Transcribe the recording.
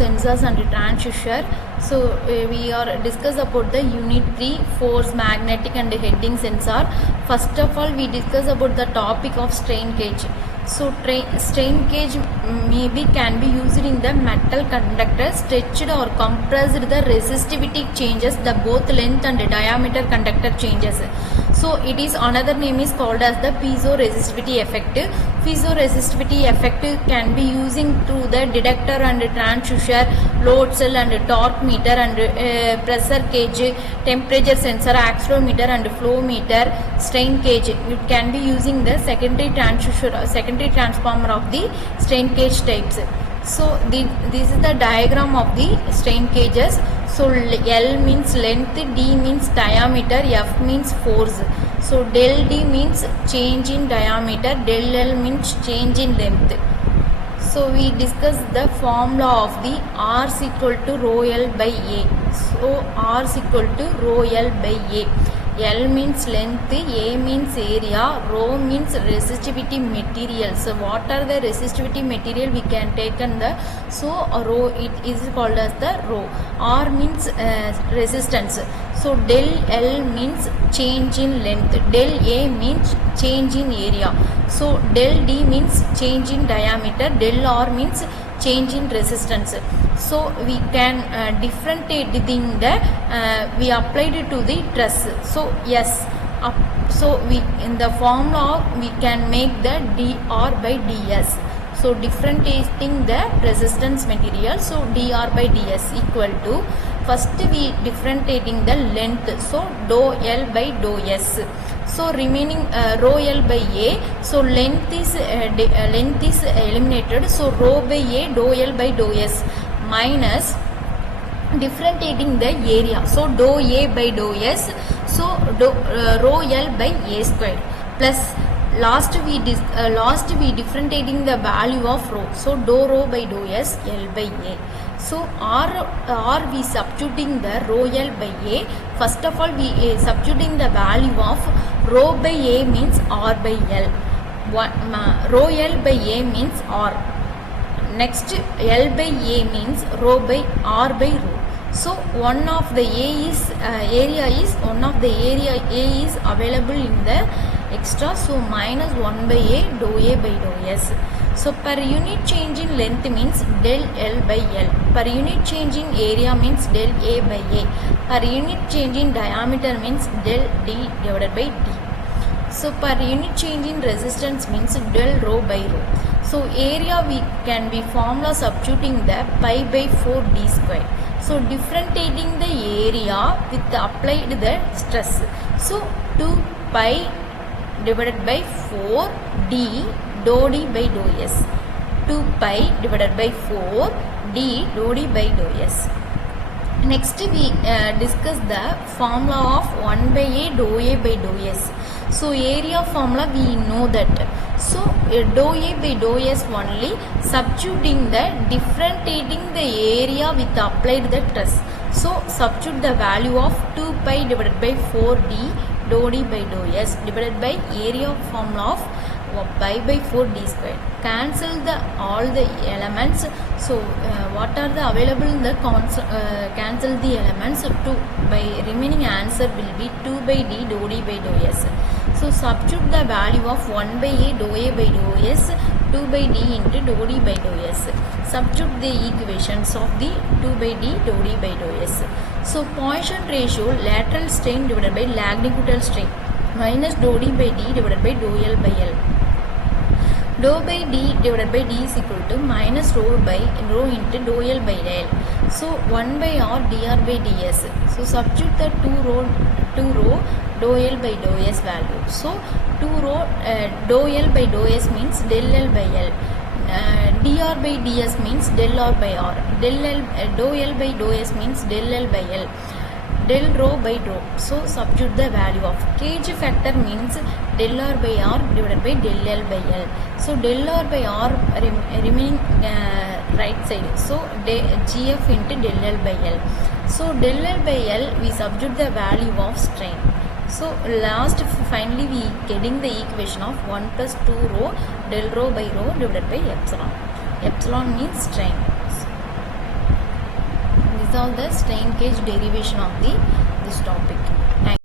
sensors and transducer. So we are discuss about the unit 3 force, magnetic and heading sensor. First of all, we discuss about the topic of strain gauge. So strain gauge can be used in the metal conductor, stretched or compressed. The resistivity changes, the both length and diameter conductor changes. So it is another name is called as the piezoresistivity effect. Piezoresistivity effect can be using through the detector and transducer, load cell and torque meter and pressure gauge, temperature sensor, accelerometer and flow meter, strain gauge. It can be using the secondary transducer, secondary transformer of the strain gauge types. So this is the diagram of the strain gauges. So L means length, D means diameter, F means force. So del D means change in diameter, del L means change in length. So we discuss the formula of the R is equal to rho L by A. So R is equal to rho L by A. L means length, A means area, rho means resistivity material. So what are the resistivity material we can take in the, so rho it is called as the rho. R means resistance. So del L means change in length, del A means change in area. So del D means change in diameter, del R means change in resistance. So we can differentiate the thing that we applied it to the truss. So yes, so we in the formula we can make the dr by ds. So differentiating the resistance material. So dr by ds equal to, first we differentiating the length. So dou L by dou S. So remaining rho L by A. So length is eliminated. So rho by A, dou L by dou S, minus differentiating the area. So dou A by dou S. So rho L by A square, plus last we differentiating the value of rho. So dou rho by dou S, L by A. So R we substituting the rho L by A. First of all, we substituting the value of rho by A means R by L. Rho L by A means R. Next, L by A means rho by R by rho. So one of the A is area is available in the extra. So minus 1 by A, dou A by dou S. So per unit change in length means del L by L. Per unit change in area means del A by A. Per unit change in diameter means del D divided by D. So per unit change in resistance means del rho by rho. So area we can be formula substituting the pi by 4 D square. So differentiating the area with applied the stress. So 2 pi divided by 4 D dou D by dou S. 2 pi divided by 4 D dou D by dou S. Next we discuss the formula of 1 by A dou A by dou S. So area formula we know that. So dou A by dou S only, substituting the differentiating the area with applied the truss. So substitute the value of 2 pi divided by 4 D dou D by dou S divided by area formula of pi by 4 D square. Cancel all the elements. So what are the available in the cancel the elements. By remaining answer will be 2 by D dou D by dou S. So substitute the value of 1 by A dou A by dou S, 2 by D into dou D by dou S. Substitute the equations of the 2 by D dou D by dou S. So Poisson ratio, lateral strain divided by longitudinal strain, minus dou D by D divided by dou L by L. Dou by D divided by D is equal to minus rho into dou L by L. So 1 by R dr by ds. So substitute the 2 rho dou L by dou S value. So 2 rho dou L by dou S means del L by L. Dr by ds means del R by R. Dou L by dou S means del L by L. Del rho by rho. So substitute the value of cage factor means del R by R divided by del L by L. So del R by R remaining right side. So GF into del L by L. So del L by L we substitute the value of strain. So last finally we getting the equation of 1 plus 2 rho del rho by rho divided by epsilon. Epsilon means strain. These are the strain gauge derivation of this topic. Thank you.